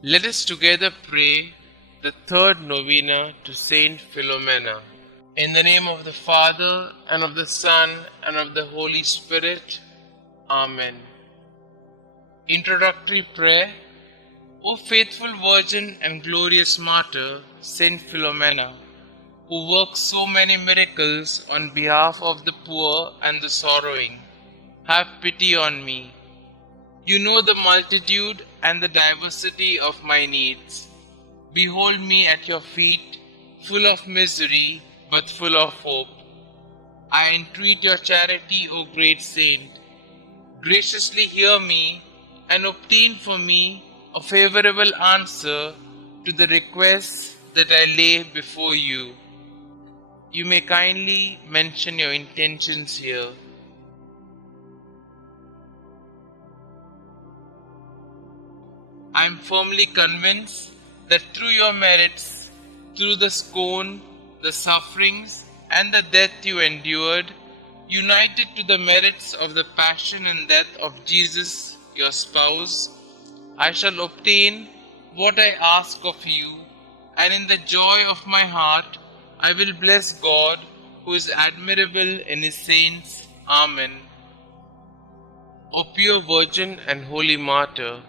Let us together pray the third novena to St Philomena. In the name of the Father, and of the Son, and of the Holy Spirit. Amen. Introductory prayer. O faithful Virgin and glorious Martyr, St Philomena, who works so many miracles on behalf of the poor and the sorrowing, have pity on me. You know the multitude and the diversity of my needs. Behold me at your feet, full of misery, but full of hope. I entreat your charity, O great saint. Graciously hear me and obtain for me a favorable answer to the requests that I lay before you. You may kindly mention your intentions here. I am firmly convinced that through your merits, through the scorn, the sufferings, and the death you endured, united to the merits of the passion and death of Jesus, your spouse, I shall obtain what I ask of you, and in the joy of my heart I will bless God, who is admirable in his saints. Amen. O pure Virgin and Holy Martyr,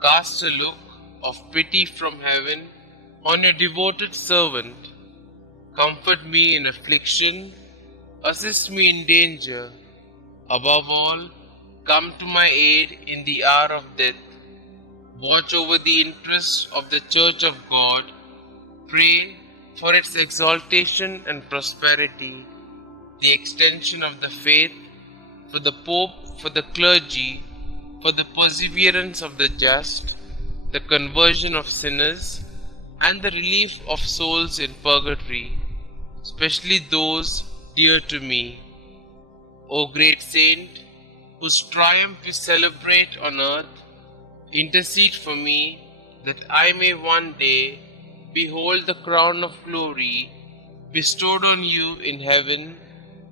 cast a look of pity from heaven on your devoted servant. Comfort me in affliction, assist me in danger. Above all, come to my aid in the hour of death. Watch over the interests of the Church of God. Pray for its exaltation and prosperity, the extension of the faith, for the Pope, for the clergy, for the perseverance of the just, the conversion of sinners, and the relief of souls in purgatory, especially those dear to me. O great saint, whose triumph we celebrate on earth, intercede for me that I may one day behold the crown of glory bestowed on you in heaven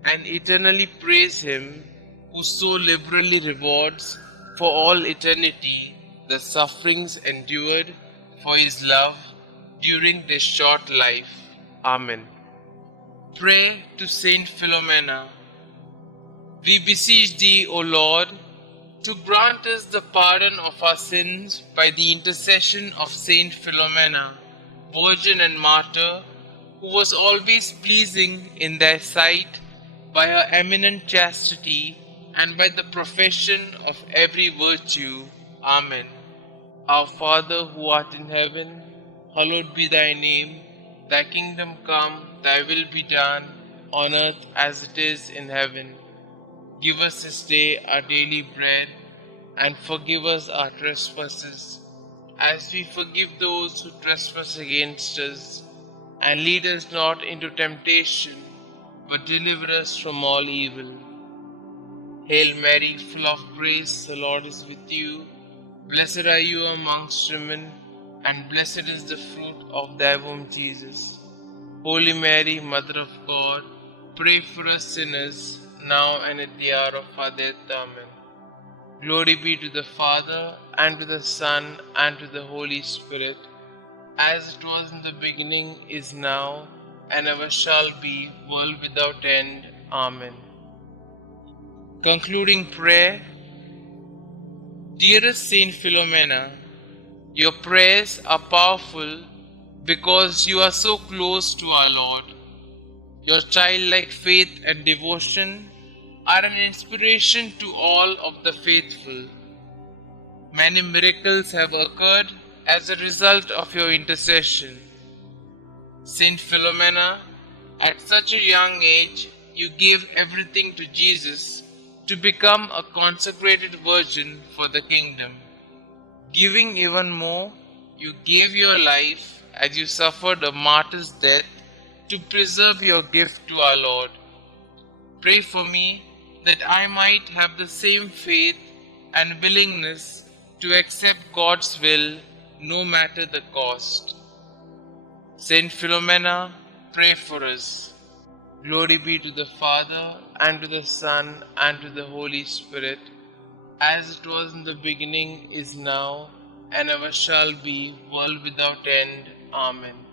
and eternally praise him who so liberally rewards for all eternity the sufferings endured for his love during this short life. Amen. Pray to Saint Philomena. We beseech thee, O Lord, to grant us the pardon of our sins by the intercession of Saint Philomena, Virgin and Martyr, who was always pleasing in thy sight by her eminent chastity and by the profession of every virtue. Amen. Our Father who art in heaven, hallowed be thy name. Thy kingdom come, thy will be done, on earth as it is in heaven. Give us this day our daily bread, and forgive us our trespasses, as we forgive those who trespass against us. And lead us not into temptation, but deliver us from all evil. Hail Mary, full of grace, the Lord is with you. Blessed are you amongst women, and blessed is the fruit of thy womb, Jesus. Holy Mary, Mother of God, pray for us sinners, now and at the hour of our death. Amen. Glory be to the Father, and to the Son, and to the Holy Spirit, as it was in the beginning, is now, and ever shall be, world without end. Amen. Concluding prayer. Dearest Saint Philomena, your prayers are powerful because you are so close to our Lord. Your childlike faith and devotion are an inspiration to all of the faithful. Many miracles have occurred as a result of your intercession. Saint Philomena, at such a young age, you gave everything to Jesus to become a consecrated virgin for the kingdom. Giving even more, you gave your life as you suffered a martyr's death to preserve your gift to our Lord. Pray for me that I might have the same faith and willingness to accept God's will no matter the cost. Saint Philomena, pray for us. Glory be to the Father, and to the Son, and to the Holy Spirit, as it was in the beginning, is now, and ever shall be, world without end. Amen.